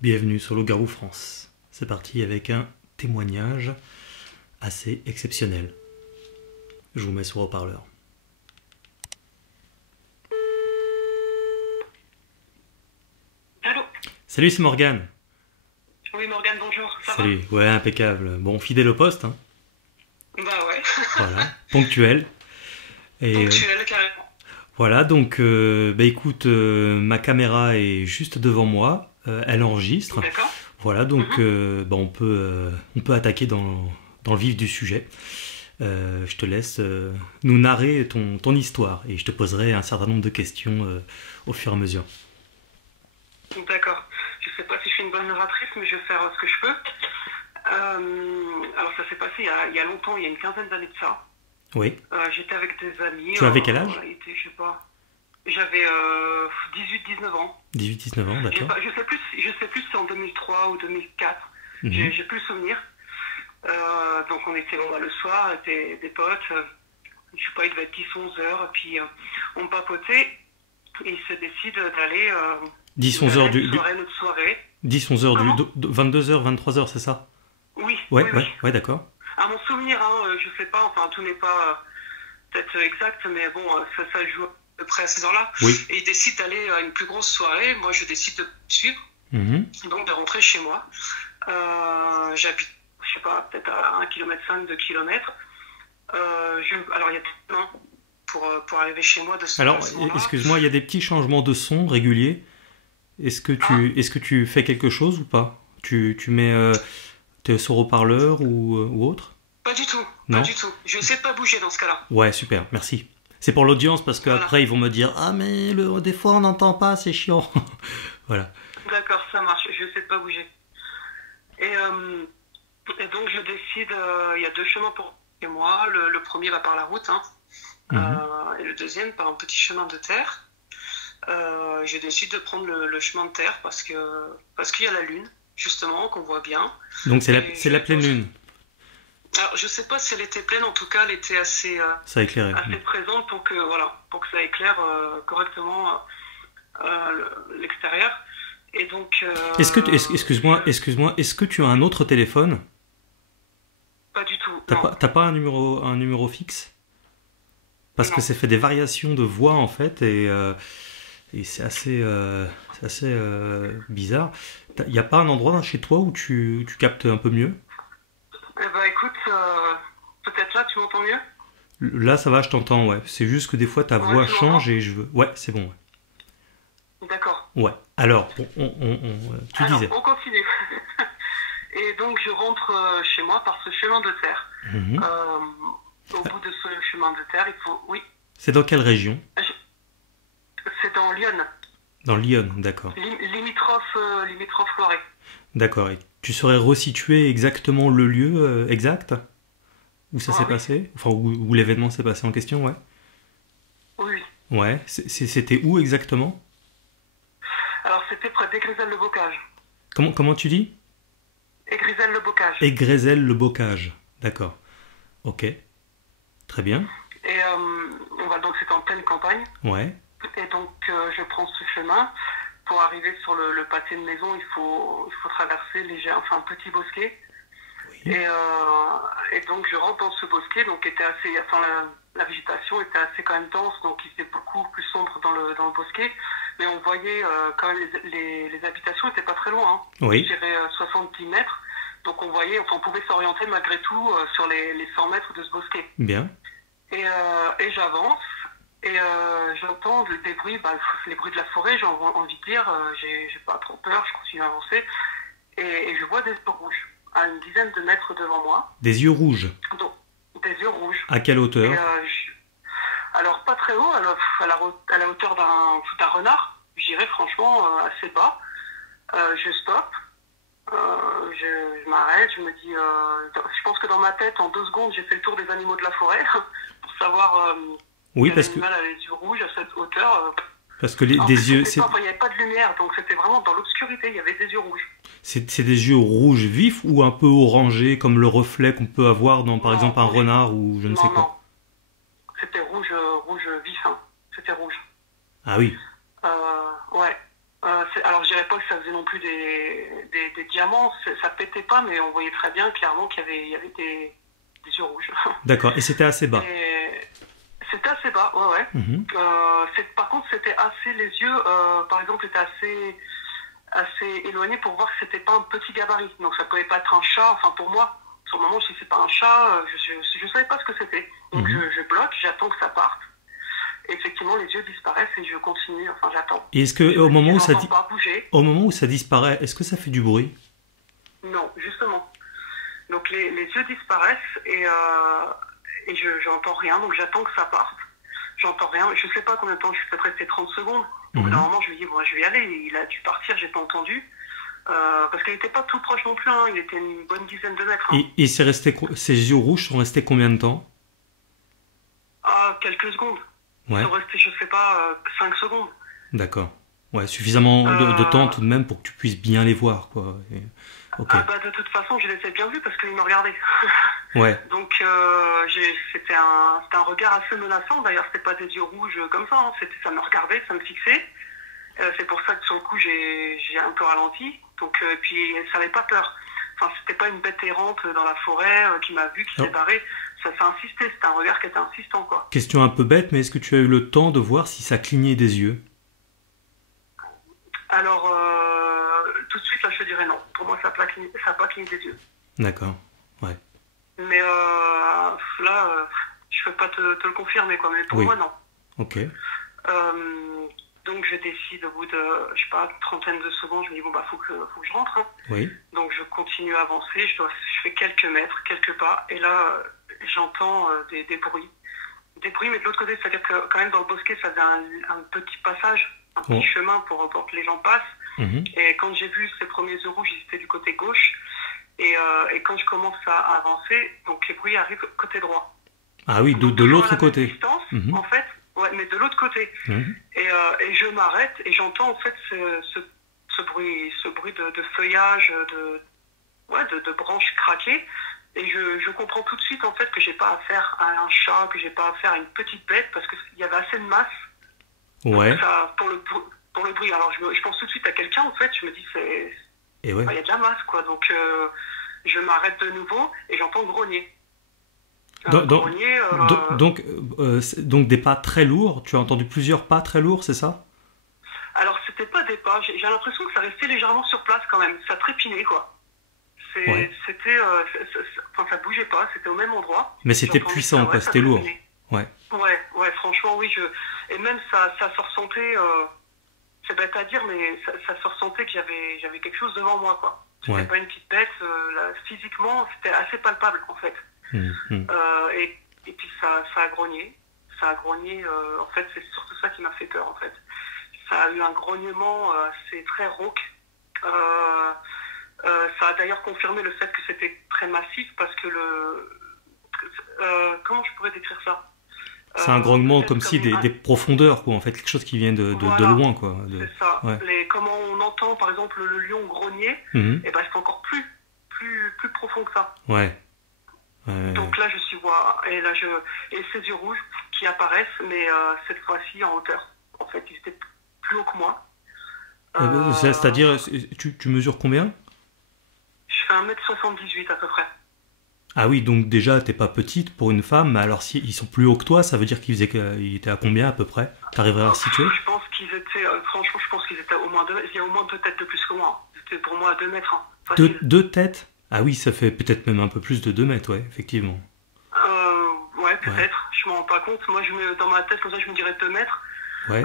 Bienvenue sur Loup-Garou France. C'est parti avec un témoignage assez exceptionnel. Je vous mets sur haut-parleur. Allô? Salut, c'est Morgane. Oui, Morgane, bonjour. Ça Salut, ouais, impeccable. Bon, fidèle au poste, hein. Bah ouais. Voilà, ponctuel. Et Ponctuel, carrément. voilà, donc, écoute, ma caméra est juste devant moi. Elle enregistre. D'accord. Voilà, donc, on peut attaquer dans le vif du sujet. Je te laisse nous narrer ton histoire et je te poserai un certain nombre de questions au fur et à mesure. D'accord. Je sais pas si je suis une bonne narratrice, mais je vais faire ce que je peux. Alors ça s'est passé il y a longtemps, il y a une quinzaine d'années de ça. Oui. J'étais avec des amis. Tu avais quel âge? Je sais pas. J'avais 18-19 ans. 18-19 ans, d'accord. Je sais plus si c'est en 2003 ou 2004. Mhm. J'ai plus le souvenir. Donc on était le soir, des potes. Je sais pas, il devait être 10-11 heures. Et puis on papotait. Et ils se décident d'aller... 10-11 heures notre soirée. 10-11 heures Comment? 22h, 23h, c'est ça? Oui. Ouais, oui, ouais, oui. ouais, d'accord. À mon souvenir, je sais pas, enfin tout n'est pas peut-être exact, mais bon, ça joue à peu près à ces heures-là. Oui. Et ils décident d'aller à une plus grosse soirée. Moi, je décide de suivre, Mhm. donc de rentrer chez moi. J'habite, je sais pas, peut-être à 1,5 km, 2 km. Alors, il y a tout pour arriver chez moi de ce Alors, moment-là. excuse-moi, il y a des petits changements de son réguliers. Est-ce que tu fais quelque chose ou pas? Tu mets tes sur haut-parleur ou autre? Pas du tout, Non. pas du tout. Je sais pas bouger dans ce cas-là. Ouais, super, merci. C'est pour l'audience parce qu'après Voilà. ils vont me dire ah mais des fois on n'entend pas, c'est chiant. Voilà. D'accord, ça marche. Je sais pas bouger. Et donc je décide, il y a deux chemins pour chez moi. Le premier va par la route, hein, et le deuxième par un petit chemin de terre. Je décide de prendre le chemin de terre parce qu'il y a la lune, justement, qu'on voit bien. Donc c'est la pleine lune. Alors je sais pas si elle était pleine, en tout cas elle était assez Ça a éclairé. présente pour que ça éclaire correctement l'extérieur. Et donc Excuse-moi, est-ce que tu as un autre téléphone? pas du tout. T'as Non. pas un numéro fixe? Parce que Non. ça fait des variations de voix en fait et c'est assez bizarre. Il n'y a pas un endroit chez toi où tu captes un peu mieux? Eh ben écoute, peut-être là tu m'entends mieux? Là ça va, je t'entends, ouais. C'est juste que des fois ta Ouais, voix tu change et je veux... Ouais, c'est bon, ouais. D'accord. Ouais. Alors, tu Alors, disais. on continue. Et donc je rentre chez moi par ce chemin de terre. Mhm. Au bout de ce chemin de terre, il faut... Oui, C'est dans quelle région? c'est dans Lyon, Dans Lyon, d'accord. limitrophe Loiret. D'accord. Et tu saurais resituer exactement le lieu exact où ça s'est Oui. passé? Enfin, où l'événement s'est passé en question, ouais. Oui. Ouais. C'était où exactement? Alors c'était près d'Aigrisel-le-Bocage. Comment tu dis? Aigrisel-le-Bocage. Aigrisel-le-Bocage. D'accord. Ok. Très bien. Et donc c'est en pleine campagne. Ouais. Et donc je prends ce chemin. Pour arriver sur le pâté de maison, il faut traverser un petit bosquet. Oui. Et donc je rentre dans ce bosquet, donc la végétation était assez quand même dense, donc il était beaucoup plus sombre dans le bosquet. Mais on voyait quand même les habitations n'étaient pas très loin, hein. Oui. Je dirais 70 mètres. Donc on pouvait s'orienter malgré tout sur les 100 mètres de ce bosquet. Bien. Et j'avance. Et j'entends des bruits, les bruits de la forêt, j'ai envie de dire, j'ai pas trop peur, je continue à avancer. Et je vois des yeux rouges, à une dizaine de mètres devant moi. Des yeux rouges. Donc, des yeux rouges. À quelle hauteur? Et, alors, pas très haut, à la hauteur d'un renard, je dirais franchement assez bas. Je stoppe, je m'arrête, je me dis, je pense que dans ma tête, en 2 secondes, j'ai fait le tour des animaux de la forêt pour savoir... Oui, quel parce que animal a les yeux rouges à cette hauteur. des yeux, Il n'y avait pas de lumière, donc c'était vraiment dans l'obscurité, il y avait des yeux rouges. c'est des yeux rouges vifs ou un peu orangés comme le reflet qu'on peut avoir dans par exemple un renard ou je ne sais quoi? Non, c'était rouge vif, hein. C'était rouge. Ah oui. Ouais. Alors, je dirais pas que ça faisait non plus des diamants, ça pétait pas, mais on voyait très bien, clairement, qu'il y avait des yeux rouges. D'accord, et c'était assez bas. Et c'était assez bas, ouais, ouais. Mhm. Par contre, c'était assez, les yeux, par exemple, étaient assez éloignés pour voir que c'était pas un petit gabarit. Donc, ça pouvait pas être un chat, enfin, pour moi, sur le moment, si c'est pas un chat, je savais pas ce que c'était. Donc, je bloque, j'attends que ça parte. Et effectivement, les yeux disparaissent et je continue, enfin, j'attends. Et est-ce que au moment Pas bouger. au moment où ça disparaît, est-ce que ça fait du bruit? Non, justement. Donc les yeux disparaissent et j'entends rien, donc j'attends que ça parte. J'entends rien, je sais pas combien de temps, je suis peut-être resté 30 secondes. Donc normalement je me dis, bon, je vais y aller, il a dû partir, j'ai pas entendu. Parce qu'il était pas tout proche non plus, hein, il était une bonne dizaine de mètres. Hein. Et ces yeux rouges sont restés combien de temps? Ah, quelques secondes. Ouais. Ils sont restés, je sais pas, 5 secondes. D'accord. Ouais, suffisamment de temps tout de même pour que tu puisses bien les voir, quoi. Okay. Ah bah de toute façon, je les ai bien vus parce qu'ils me regardaient. Ouais. Donc c'était un regard assez menaçant. D'ailleurs, c'était pas des yeux rouges comme ça. Hein. Ça me regardait, ça me fixait. C'est pour ça que sur le coup, j'ai un peu ralenti. Donc puis ça n'avait pas peur. Enfin, c'était pas une bête errante dans la forêt qui m'a vu, qui s'est barrée. Ça insisté. C'était un regard qui était insistant, quoi. Question un peu bête, mais est-ce que tu as eu le temps de voir si ça clignait des yeux? Alors, tout de suite, là, je te dirais non. Pour moi, ça n'a pas cligné des yeux. D'accord, ouais. Mais là, je peux pas te le confirmer, quoi. Mais pour moi, non. Ok. Donc, je décide au bout de, je sais pas, une trentaine de secondes, je me dis, bon, bah, faut que je rentre. Hein. Oui. Donc, je continue à avancer. Je fais quelques mètres, quelques pas. Et là, j'entends des bruits. Des bruits, mais de l'autre côté, c'est-à-dire que quand même, dans le bosquet, ça faisait un petit passage. Un petit chemin pour que les gens passent. Et quand j'ai vu ces premiers yeux rouges, ils étaient du côté gauche. Et quand je commence à avancer, donc les bruits arrivent côté droit. Ah oui, de l'autre côté. Distance, en fait, ouais, mais de l'autre côté. Et je m'arrête et j'entends en fait ce bruit de feuillage, de branches craquées. Et je comprends tout de suite en fait que j'ai pas affaire à un chat, que j'ai pas affaire à une petite bête, parce qu'il y avait assez de masse. Ouais. Ça, pour le bruit. Alors je pense tout de suite à quelqu'un en fait, je me dis il y a de la masse quoi, donc je m'arrête de nouveau et j'entends grogner. Donc des pas très lourds, tu as entendu plusieurs pas très lourds, c'est ça? Alors c'était pas des pas, j'ai l'impression que ça restait légèrement sur place quand même, ça trépinait quoi. C'était, ça bougeait pas, c'était au même endroit. Mais c'était puissant quoi, c'était lourd. Ouais, franchement, oui. Et même ça se ressentait, c'est bête à dire, mais ça se ressentait que j'avais quelque chose devant moi, quoi. C'était pas une petite bête, là, physiquement, c'était assez palpable, en fait. Et puis ça a grogné. Ça a grogné, en fait, c'est surtout ça qui m'a fait peur, en fait. Ça a eu un grognement, c'est très rauque. Ça a d'ailleurs confirmé le fait que c'était très massif, parce que comment je pourrais décrire ça? C'est un grognement comme si des profondeurs, quoi, en fait, quelque chose qui vient de loin, quoi. C'est ça. Ouais. Comment on entend, par exemple, le lion grogner, et ben c'est encore plus profond que ça. Ouais. Donc là, je suis et ces yeux rouges qui apparaissent, mais cette fois-ci en hauteur. En fait, ils étaient plus haut que moi. C'est-à-dire, tu mesures combien? Je fais 1m78 à peu près. Ah oui, donc déjà, t'es pas petite pour une femme, mais alors s'ils sont plus hauts que toi, ça veut dire qu'ils étaient à combien à peu près? T'arriverais à situer? Je pense qu'ils étaient, franchement, je pense qu'ils étaient au moins il y a au moins 2 têtes de plus que moi. C'était pour moi à 2 mètres. Hein, deux têtes? Ah oui, ça fait peut-être même un peu plus de 2 mètres, ouais, effectivement. Ouais, peut-être, je m'en rends pas compte. Moi, dans ma tête, comme ça, je me dirais 2 mètres. Ouais.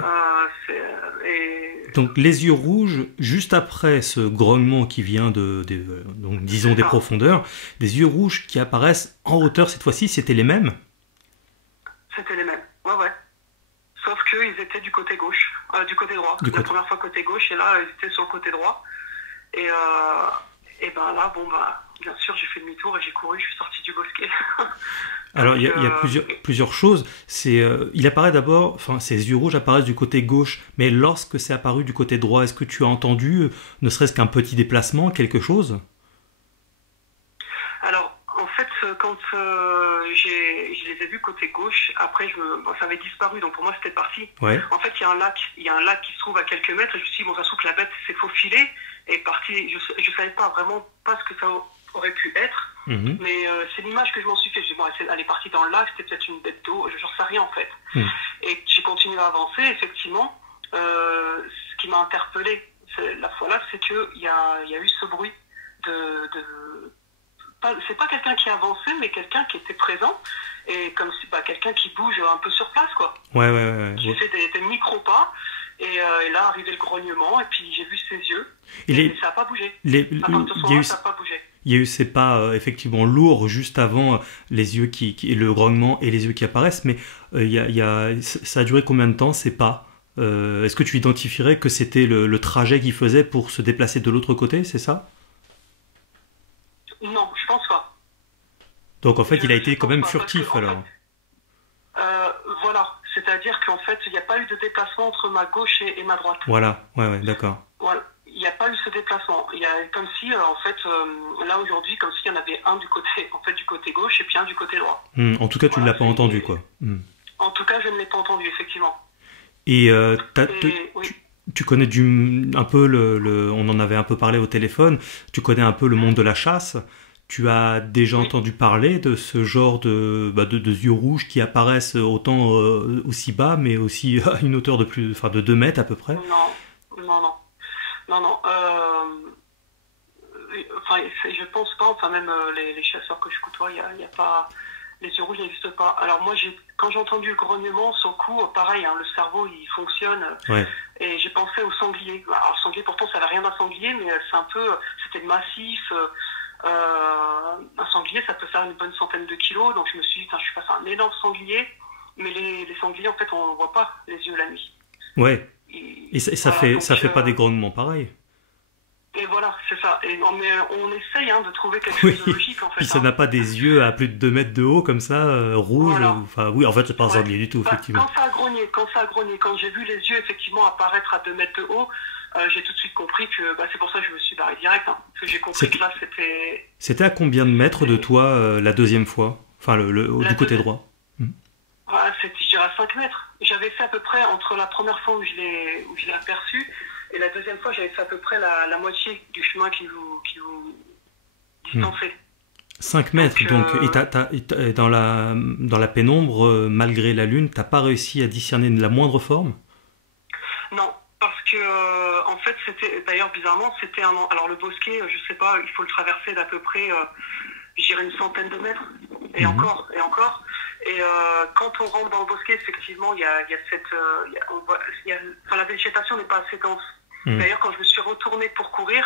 Donc les yeux rouges, juste après ce grognement qui vient donc disons des profondeurs, des yeux rouges qui apparaissent en hauteur cette fois-ci, c'était les mêmes? C'était les mêmes, ouais. Sauf qu'ils étaient du côté gauche, du côté droit. La première fois côté gauche et là ils étaient sur le côté droit. Et ben là, bien sûr j'ai fait demi-tour et j'ai couru, je suis sorti du bosquet. Alors, il y a plusieurs choses. Il apparaît d'abord, enfin, ces yeux rouges apparaissent du côté gauche, mais lorsque c'est apparu du côté droit, est-ce que tu as entendu, ne serait-ce qu'un petit déplacement, quelque chose? Alors, en fait, quand je les ai vus côté gauche, après ça avait disparu, donc pour moi c'était parti. Ouais. En fait, il y a un lac qui se trouve à quelques mètres, et je me suis dit, bon, ça se trouve que la bête s'est faufilée et est partie. Je savais vraiment pas ce que ça aurait pu être, mais c'est l'image que je m'en suis fait. Je me suis dit, bon, elle est partie dans le lac, c'était peut-être une bête d'eau, j'en sais rien en fait. Et j'ai continué à avancer, effectivement. Ce qui m'a interpellé la fois là, c'est qu'il y a eu ce bruit c'est pas quelqu'un qui avançait, mais quelqu'un qui était présent, et comme si quelqu'un qui bouge un peu sur place, quoi. Ouais. J'ai fait des micro-pas, et là arrivait le grognement, et puis j'ai vu ses yeux, ça n'a pas bougé. À partir de ce moment-là, ça n'a pas bougé. Il y a eu ces pas effectivement lourds juste avant les yeux le grognement et les yeux qui apparaissent, mais ça a duré combien de temps ces pas? Est-ce que tu identifierais que c'était le trajet qu'il faisait pour se déplacer de l'autre côté, c'est ça? Non, je pense pas. Donc en fait, il a été quand même furtif alors. Voilà, c'est-à-dire qu'en fait, il n'y a pas eu de déplacement entre ma gauche et ma droite. Voilà, ouais, d'accord. Voilà, il n'y a pas eu ce déplacement. Il y a comme si, en fait, là aujourd'hui, comme s'il y en avait un du côté gauche et puis un du côté droit. En tout cas, tu ne l'as pas entendu, quoi. En tout cas, je ne l'ai pas entendu, effectivement. Et oui. tu connais un peu on en avait un peu parlé au téléphone, tu connais un peu le monde de la chasse. Tu as déjà entendu parler de ce genre de yeux rouges qui apparaissent autant aussi bas, mais aussi à une hauteur de 2 mètres à peu près? Non. Je pense pas, enfin même les chasseurs que je côtoie, il y a pas... Les yeux rouges n'existent pas. Alors moi, quand j'ai entendu le grognement, sur le coup, pareil, le cerveau, il fonctionne. Ouais. Et j'ai pensé au sanglier. Alors le sanglier, pourtant, ça n'avait rien d'un sanglier, mais c'était massif. Un sanglier, ça peut faire une bonne centaine de kilos. Donc je me suis dit, je suis face à un énorme sanglier. Mais les sangliers, en fait, on ne voit pas les yeux la nuit. Ouais. Et ça fait pas des grognements pareils. Et voilà, c'est ça. Mais on essaye de trouver quelque chose de logique, en fait. Puis ça n'a pas des yeux à plus de 2 mètres de haut, comme ça, rouges. Voilà. Enfin, oui, en fait, c'est pas un sanglier du tout, effectivement. Quand ça a grogné, quand j'ai vu les yeux, effectivement, apparaître à 2 mètres de haut, j'ai tout de suite compris que c'est pour ça que je me suis barré direct. Parce que j'ai compris que là, c'était... C'était à combien de mètres de toi la deuxième fois? Enfin, du côté droit. Je dirais à 5 mètres. J'avais fait à peu près, entre la première fois où je l'ai aperçu, et la deuxième fois, j'avais fait à peu près la moitié du chemin qui vous distançait. 5 mètres, donc, et dans la pénombre, malgré la lune, t'as pas réussi à discerner la moindre forme? Non, parce que, en fait, c'était, d'ailleurs, bizarrement, c'était alors le bosquet, je sais pas, il faut le traverser d'à peu près, je dirais une centaine de mètres, et encore. Et quand on rentre dans le bosquet, effectivement, il y a la végétation n'est pas assez dense. D'ailleurs, quand je me suis retournée pour courir,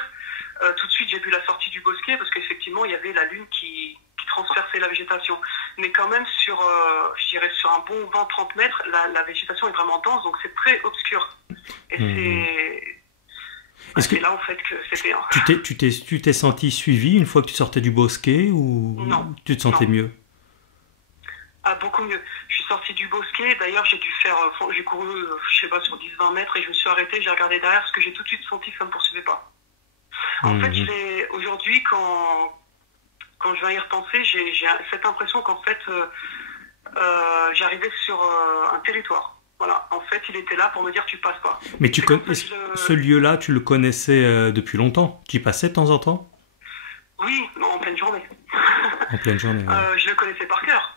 tout de suite j'ai vu la sortie du bosquet parce qu'effectivement il y avait la lune qui transperçait la végétation. Mais quand même sur un bon 20-30 mètres, la végétation est vraiment dense, donc c'est très obscur. Et c'est là en fait que c'était... Tu t'es senti suivi une fois que tu sortais du bosquet ou non, tu te sentais mieux? Beaucoup mieux. Je suis sortie du bosquet, d'ailleurs j'ai couru, je sais pas, sur 10-20 mètres et je me suis arrêtée, j'ai regardé derrière parce que j'ai tout de suite senti que ça ne me poursuivait pas. En fait, aujourd'hui, quand je vais y repenser, j'ai cette impression qu'en fait, j'arrivais sur un territoire. Voilà, en fait, il était là pour me dire tu passes pas. Mais ce lieu-là, tu le connaissais depuis longtemps? Tu y passais de temps en temps? Oui, en pleine journée. En pleine journée, ouais. Je le connaissais par cœur.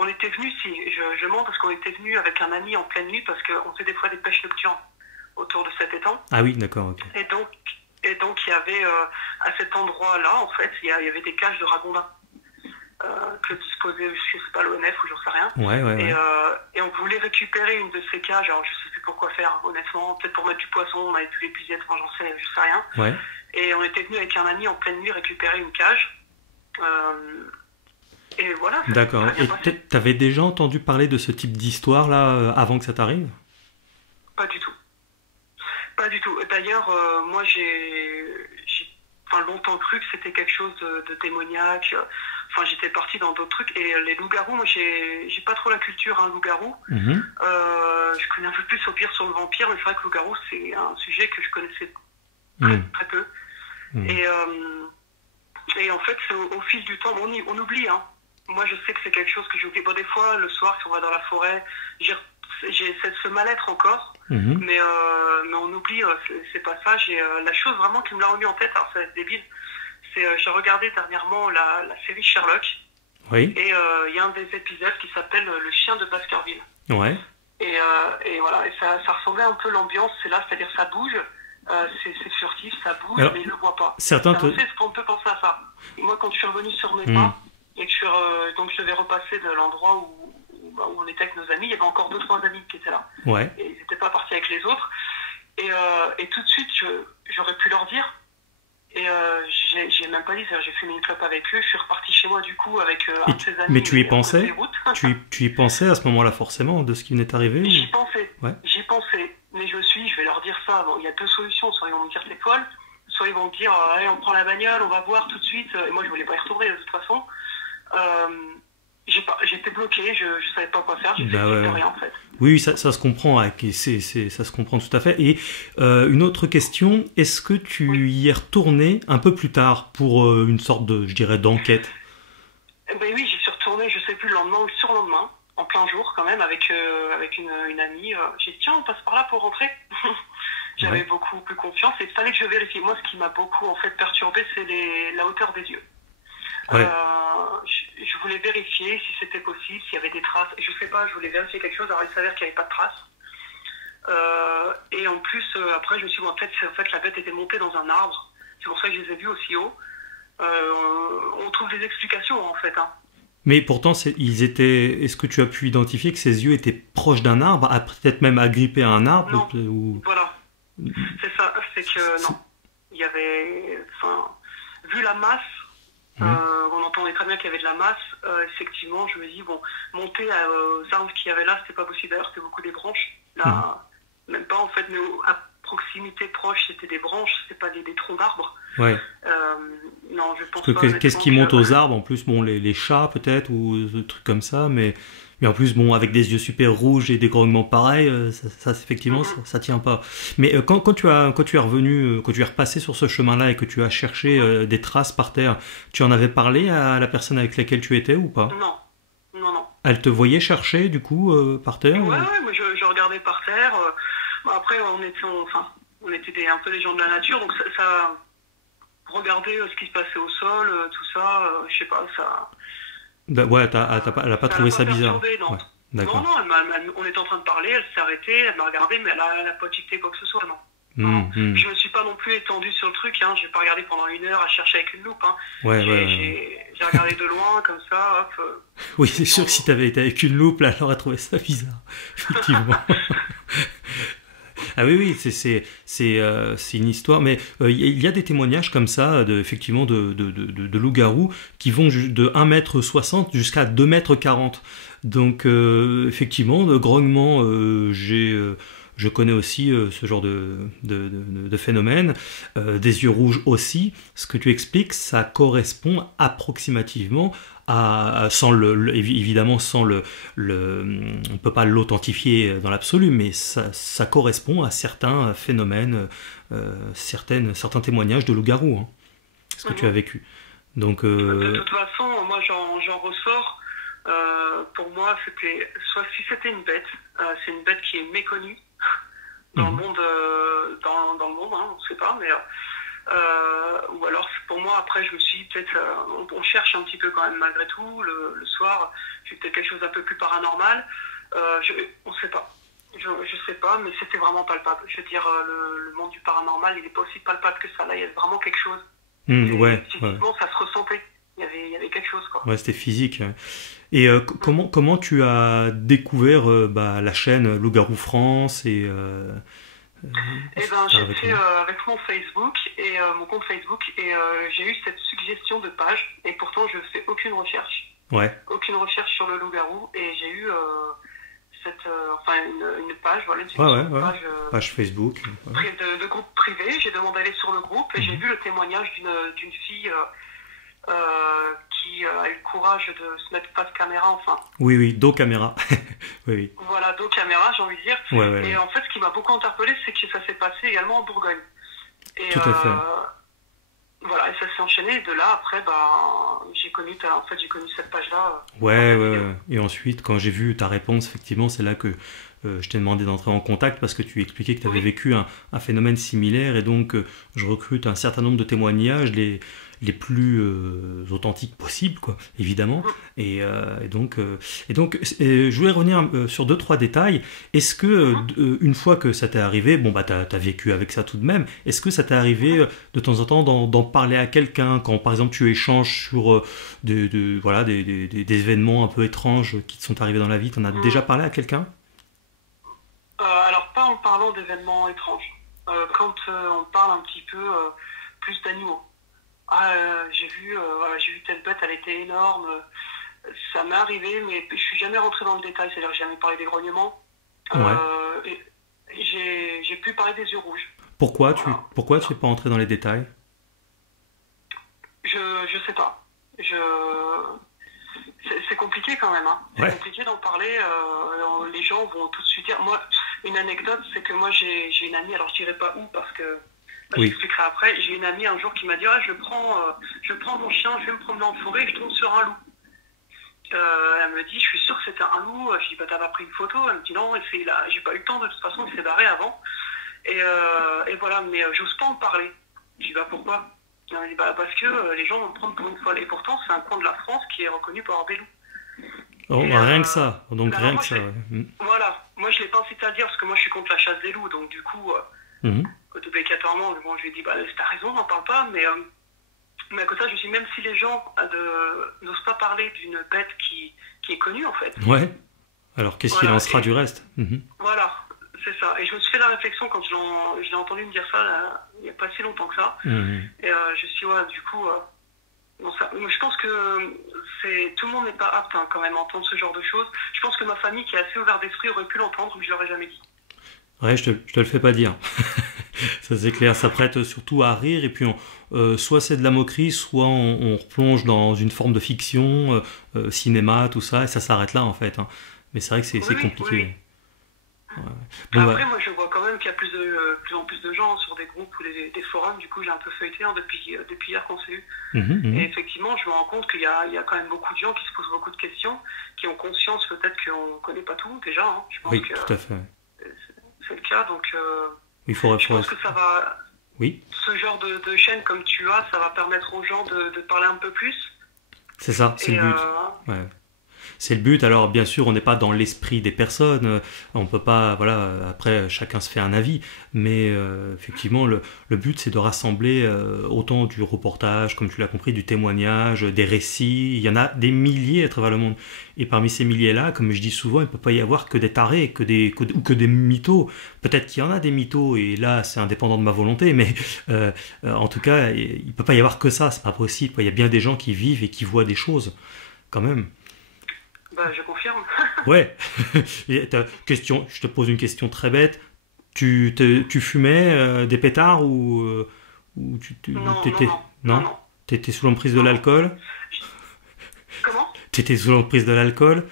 On était venus, je mens parce qu'on était venus avec un ami en pleine nuit parce qu'on fait des fois des pêches nocturnes autour de cet étang. Ah oui, d'accord, ok. Et donc il y avait à cet endroit-là, en fait, il y avait des cages de ragondins que disposait, je sais pas, l'ONF ou j'en sais rien. Ouais. Et on voulait récupérer une de ces cages, alors je sais plus pourquoi faire, honnêtement, peut-être pour mettre du poisson, on avait plus les pisettes, je sais rien. Ouais. Et on était venus avec un ami en pleine nuit récupérer une cage. Et voilà. D'accord. Et t'avais déjà entendu parler de ce type d'histoire-là avant que ça t'arrive? Pas du tout. Pas du tout. D'ailleurs, moi, j'ai longtemps cru que c'était quelque chose de démoniaque. Enfin, j'étais partie dans d'autres trucs. Et les loups-garous, moi, j'ai pas trop la culture, loup-garou. Je connais un peu plus au pire sur le vampire, mais c'est vrai que loup-garou, c'est un sujet que je connaissais très peu. Et en fait, c'est au fil du temps, on oublie, hein. Moi, je sais que c'est quelque chose que j'oublie. Bon, des fois, le soir, si on va dans la forêt, j'ai ce mal-être encore, mais on oublie ces passages. Et la chose vraiment qui me l'a remis en tête, alors ça va être débile, c'est j'ai regardé dernièrement la série Sherlock. Oui. Et il y a un des épisodes qui s'appelle Le chien de Baskerville. Ouais. Et voilà, et ça ressemblait un peu l'ambiance, c'est là, c'est-à-dire ça bouge, c'est furtif, ça bouge, mais il ne le voit pas. Certains c'est ce qu'on peut penser à ça. Et moi, quand je suis revenu sur mes pas, et que donc je devais repasser de l'endroit où on était avec nos amis, il y avait encore 2-3 amis qui étaient là. Ouais. Et ils n'étaient pas partis avec les autres. Et tout de suite, j'aurais pu leur dire. Et j'ai même pas dit, j'ai fumé une clope avec eux, je suis reparti chez moi du coup avec un de ses amis. Mais tu y pensais tu y pensais à ce moment-là forcément de ce qui venait d'arriver J'y pensais, ouais. J'y pensais, mais je vais leur dire ça. Bon, il y a deux solutions, soit ils vont me dire c'est folle, soit ils vont me dire allez on prend la bagnole, on va voir tout de suite, et moi je voulais pas y retourner de toute façon. J'étais bloqué, je savais pas quoi faire, j'ai fait rien en fait. Oui, ça se comprend, ça se comprend tout à fait. Et une autre question, est-ce que tu y es retourné un peu plus tard pour une sorte de, je dirais, d'enquête? Ben oui, j'y suis retourné, je sais plus, le lendemain ou le surlendemain, en plein jour quand même, avec une amie. J'ai dit tiens, on passe par là pour rentrer. J'avais beaucoup plus confiance et il fallait que je vérifie. Moi, ce qui m'a beaucoup en fait perturbé, c'est la hauteur des yeux. Ouais. Je voulais vérifier si c'était possible, s'il y avait des traces. Je sais pas, je voulais vérifier quelque chose. Alors il s'avère qu'il n'y avait pas de traces. Et en plus, après, je me suis dit, peut-être la bête était montée dans un arbre. C'est pour ça que je les ai vus aussi haut. On trouve des explications en fait. Hein. Mais pourtant, est-ce que tu as pu identifier que ses yeux étaient proches d'un arbre, peut-être même agrippés à un arbre Non, ou... voilà. C'est ça, c'est que non. Il y avait, vu la masse, on entendait très bien qu'il y avait de la masse. Effectivement, je me dis, bon, monter aux arbres qu'il y avait là, c'était pas possible. D'ailleurs, c'était beaucoup des branches. Là, même pas en fait, mais à proximité proche, c'était des branches, c'était pas des troncs d'arbres. Ouais. Non, je pense pas. Qu'est-ce qui monte aux arbres? En plus, bon, les chats peut-être, ou des trucs comme ça, mais en plus, bon, avec des yeux super rouges et des grognements pareils, ça effectivement, ça tient pas. Mais quand tu es revenu, quand tu es repassé sur ce chemin-là et que tu as cherché des traces par terre, tu en avais parlé à la personne avec laquelle tu étais ou pas? Non. Elle te voyait chercher, du coup, par terre? Ouais, moi je regardais par terre. Après, on était un peu des gens de la nature, donc ça regarder ce qui se passait au sol, tout ça, je sais pas, ça... Ouais, elle a pas trouvé ça bizarre. Non, ouais, d'accord. Non, on était en train de parler, elle s'est arrêtée, elle m'a regardé, mais elle a pas tilté quoi que ce soit, non. Je me suis pas non plus étendu sur le truc, hein, j'ai pas regardé pendant 1 heure à chercher avec une loupe. Hein. J'ai regardé de loin, comme ça, hop. Oui, c'est sûr que si t'avais été avec une loupe, là, elle aurait trouvé ça bizarre, effectivement. Ah oui, c'est une histoire, mais il y a des témoignages comme ça, effectivement, de loups-garous qui vont de 1,60 m jusqu'à 2,40 m. Donc, effectivement, de grognement, je connais aussi ce genre de phénomène. Des yeux rouges aussi. Ce que tu expliques, ça correspond approximativement évidemment sans on peut pas l'authentifier dans l'absolu, mais ça correspond à certains phénomènes, certains témoignages de loups-garous, hein, ce que tu as vécu. Donc, de toute façon, moi j'en ressors. Pour moi, soit si c'était une bête, c'est une bête qui est méconnue dans le monde, dans le monde, hein, on ne sait pas, mais ou alors pour moi après je me suis dit peut-être on cherche un petit peu quand même malgré tout le soir, j'ai peut-être quelque chose d'un peu plus paranormal, on sait pas, je sais pas, mais c'était vraiment palpable. Je veux dire, le monde du paranormal il n'est pas aussi palpable que ça, là il y a vraiment quelque chose. Physiquement ça se ressentait, il y avait quelque chose quoi. Ouais, c'était physique. Et comment tu as découvert la chaîne Loup-Garou France et j'ai fait avec mon Facebook et mon compte Facebook et j'ai eu cette suggestion de page et pourtant je fais aucune recherche. Ouais. Aucune recherche sur le loup-garou et j'ai eu une page, voilà, page Facebook. De groupe privé. J'ai demandé d'aller sur le groupe et j'ai vu le témoignage d'une fille qui a eu le courage de se mettre face caméra, enfin. Oui, dos caméra. oui. Voilà, dos caméra, j'ai envie de dire. Ouais. Et en fait, ce qui m'a beaucoup interpellé, c'est que ça s'est passé également en Bourgogne. Et, tout à fait. voilà, et ça s'est enchaîné. Et de là, après, bah, j'ai connu cette page-là par Ouais, ta ouais, vidéo. ouais. Et ensuite, quand j'ai vu ta réponse, effectivement, c'est là que je t'ai demandé d'entrer en contact parce que tu expliquais que tu avais Oui. vécu un phénomène similaire et donc je recrute un certain nombre de témoignages, les plus authentiques possibles, quoi, évidemment. Mm. Je voulais revenir sur deux, trois détails. Est-ce que, Mhm. une fois que ça t'est arrivé, bon, bah, t'as vécu avec ça tout de même, est-ce que ça t'est arrivé Mhm. de temps en temps d'en parler à quelqu'un quand, par exemple, tu échanges sur voilà, des événements un peu étranges qui te sont arrivés dans la vie? T'en as déjà Mm. parlé à quelqu'un? Alors, pas en parlant d'événements étranges. Quand on parle un petit peu plus d'animaux. Ah, voilà, j'ai vu telle bête, elle était énorme. Ça m'est arrivé, mais je suis jamais rentré dans le détail. C'est-à-dire que j'ai jamais parlé des grognements. Ouais. Et j'ai pu parler des yeux rouges. Voilà. Pourquoi tu n'es pas entré dans les détails? Je sais pas. C'est compliqué quand même. Hein. C'est Ouais. compliqué d'en parler. Les gens vont tout de suite dire. Moi, une anecdote, c'est que moi j'ai une amie. Alors je dirais pas où parce que bah, Oui. j'expliquerai après. J'ai une amie un jour qui m'a dit ah, je prends mon chien, je vais me promener en forêt, et je tombe sur un loup. Elle me dit je suis sûre que c'était un loup. Je dis bah t'as pas pris une photo? Elle me dit non, j'ai pas eu le temps de toute façon, il s'est barré avant. Et voilà, mais j'ose pas en parler. Je dis bah pourquoi? Elle m'a dit bah parce que les gens vont me prendre pour une folle. Et pourtant c'est un coin de la France qui est reconnu pour avoir des loups. Oh, Et rien que ça. Donc alors rien moi que ça. Ouais. voilà, moi je l'ai pas incité à le dire parce que moi je suis contre la chasse des loups, donc du coup Mhm. obligatoirement, bon, je lui ai dit bah t'as raison, n'en parle pas, mais à côté de ça je me suis dit, même si les gens n'osent pas parler d'une bête qui est connue en fait, Ouais. Alors qu'est-ce qu'il en voilà, sera et du reste? Mhm. voilà, c'est ça. Et je me suis fait la réflexion quand je l'ai entendu me dire ça là, il n'y a pas si longtemps que ça, Mhm. et je me suis dit ouais, du coup bon, je pense que tout le monde n'est pas apte hein, quand même à entendre ce genre de choses. Je pense que ma famille qui est assez ouverte d'esprit aurait pu l'entendre, mais je l'aurais jamais dit. Ouais, je te le fais pas dire. Ça c'est clair, ça prête surtout à rire et puis soit c'est de la moquerie, soit on replonge dans une forme de fiction, cinéma, tout ça, et ça s'arrête là en fait, hein. Mais c'est vrai que Oui, c'est oui, oui, oui. compliqué. Ouais. Bon Après, bah, moi, je vois quand même qu'il y a plus en plus de gens sur des groupes ou des forums. Du coup, j'ai un peu feuilleté hein, depuis hier qu'on s'est eu. mhm, Et mhm. effectivement, je me rends compte qu'il y a quand même beaucoup de gens qui se posent beaucoup de questions, qui ont conscience peut-être qu'on ne connaît pas tout déjà. Hein. Je pense Oui, que tout à fait. c'est le cas. Donc, je Faudrait... pense que ça va. Oui, Ce genre de chaîne comme tu as, ça va permettre aux gens de parler un peu plus. c'est ça, c'est Et le but. Ouais. C'est le but. Alors, bien sûr, on n'est pas dans l'esprit des personnes. On peut pas. Voilà. Après, chacun se fait un avis. Mais effectivement, le but, c'est de rassembler autant du reportage, comme tu l'as compris, du témoignage, des récits. Il y en a des milliers à travers le monde. Et parmi ces milliers-là, comme je dis souvent, il ne peut pas y avoir que des tarés, ou que des mythos. Peut-être qu'il y en a des mythos, et là, c'est indépendant de ma volonté. Mais en tout cas, il ne peut pas y avoir que ça. C'est pas possible. Il y a bien des gens qui vivent et qui voient des choses, quand même. bah, je confirme. Ouais. Question, je te pose une question très bête. Tu fumais des pétards ou ou Non, non, t'étais non, non, non? non, T'étais sous l'emprise de non, non. l'alcool? Comment? T'étais sous l'emprise de l'alcool?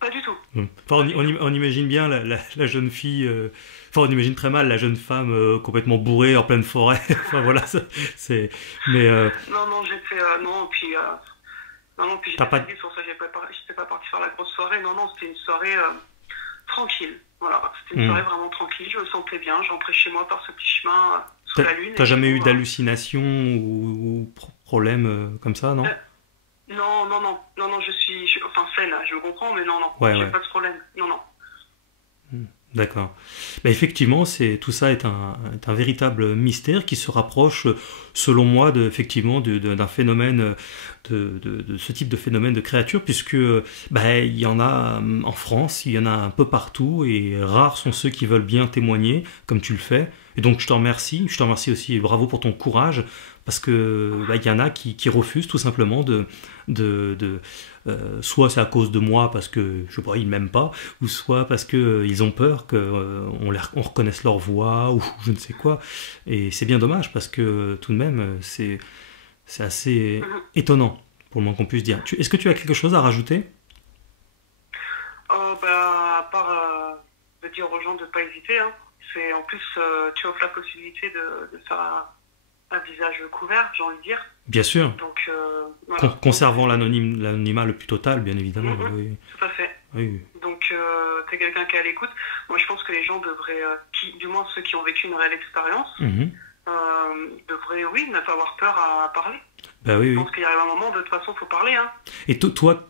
Pas du tout. Enfin, Pas du tout. on imagine bien la jeune fille. Enfin, on imagine très mal la jeune femme complètement bourrée en pleine forêt. Enfin voilà, c'est. Mais Non, non, j'étais. Non, puis. Non, non, puis t'as j'étais pas. fatiguée, sur ça, j'étais pas parti faire la grosse soirée. Non, non, c'était une soirée tranquille. Voilà, c'était une Hmm. soirée vraiment tranquille. Je me sentais bien. J'entrais chez moi par ce petit chemin sous T'as la lune. t'as Et du jamais eu coup, d'hallucination ou problème comme ça, non? euh, non, non, non, non, non, enfin, saine, je me comprends, mais non, non, Ouais, j'ai ouais. pas de problème. Non, non. D'accord. Bah, effectivement, tout ça est un véritable mystère qui se rapproche, selon moi, effectivement, d'un phénomène, de ce type de phénomène de créature, puisque bah, il y en a en France, il y en a un peu partout, et rares sont ceux qui veulent bien témoigner, comme tu le fais. Et donc, je te remercie aussi, et bravo pour ton courage, parce que bah, il y en a qui refusent tout simplement de soit c'est à cause de moi parce que je sais pas, ils m'aiment pas, ou soit parce que ils ont peur que on reconnaisse leur voix ou je ne sais quoi. Et c'est bien dommage parce que tout de même c'est assez Mhm. étonnant pour le moins qu'on puisse dire. Est-ce que tu as quelque chose à rajouter? Bah, à part de dire aux gens de pas hésiter, hein. C'est en plus tu offres la possibilité de faire un visage couvert, j'ai envie de dire. Bien sûr. Donc, voilà. Conservant l'anonymat le plus total, bien évidemment. Oui. Tout à fait. Oui. Donc, t'es quelqu'un qui est à l'écoute. Moi, je pense que les gens devraient, du moins ceux qui ont vécu une réelle expérience, devraient, oui, ne pas avoir peur à parler. Bah, oui, je pense qu'il arrive un moment, de toute façon, il faut parler. Hein. Et toi,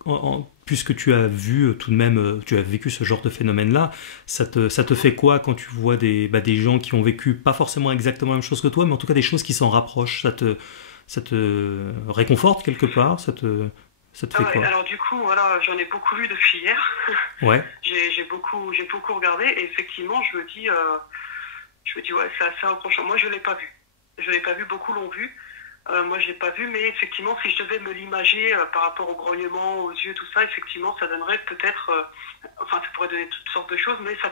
puisque tu as vu tout de même, tu as vécu ce genre de phénomène-là, ça te fait quoi quand tu vois des gens qui ont vécu pas forcément exactement la même chose que toi, mais en tout cas des choses qui s'en rapprochent? Ça te réconforte quelque part? Ça te fait quoi? Alors du coup, voilà, j'en ai beaucoup lu depuis hier. Ouais. j'ai beaucoup regardé et effectivement, je me dis ouais, c'est assez approchant. Moi, je l'ai pas vu. Je l'ai pas vu. Beaucoup l'ont vu. Moi, je l'ai pas vu, mais effectivement, si je devais me l'imager par rapport au grognement, aux yeux, tout ça, effectivement, ça donnerait peut-être, ça pourrait donner toutes sortes de choses, mais ça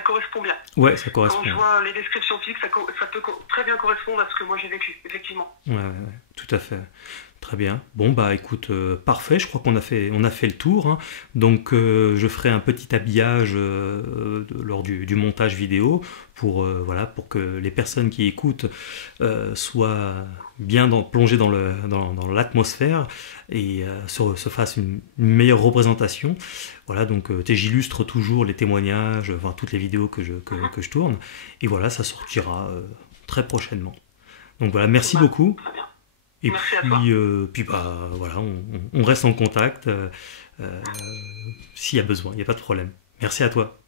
correspond bien. Ouais, ça correspond. Quand je vois les descriptions physiques, ça peut très bien correspondre à ce que moi j'ai vécu, effectivement. Ouais, tout à fait. Très bien. Bon, bah écoute, parfait, je crois qu'on a fait le tour. Hein. Donc je ferai un petit habillage lors du montage vidéo pour que les personnes qui écoutent soient bien plongées dans l'atmosphère et se fassent une meilleure représentation. Voilà, donc j'illustre toujours les témoignages, toutes les vidéos que je tourne. Et voilà, ça sortira très prochainement. Donc voilà, merci beaucoup. Très bien. Et merci puis voilà, on reste en contact s'il y a besoin, il n'y a pas de problème. Merci à toi.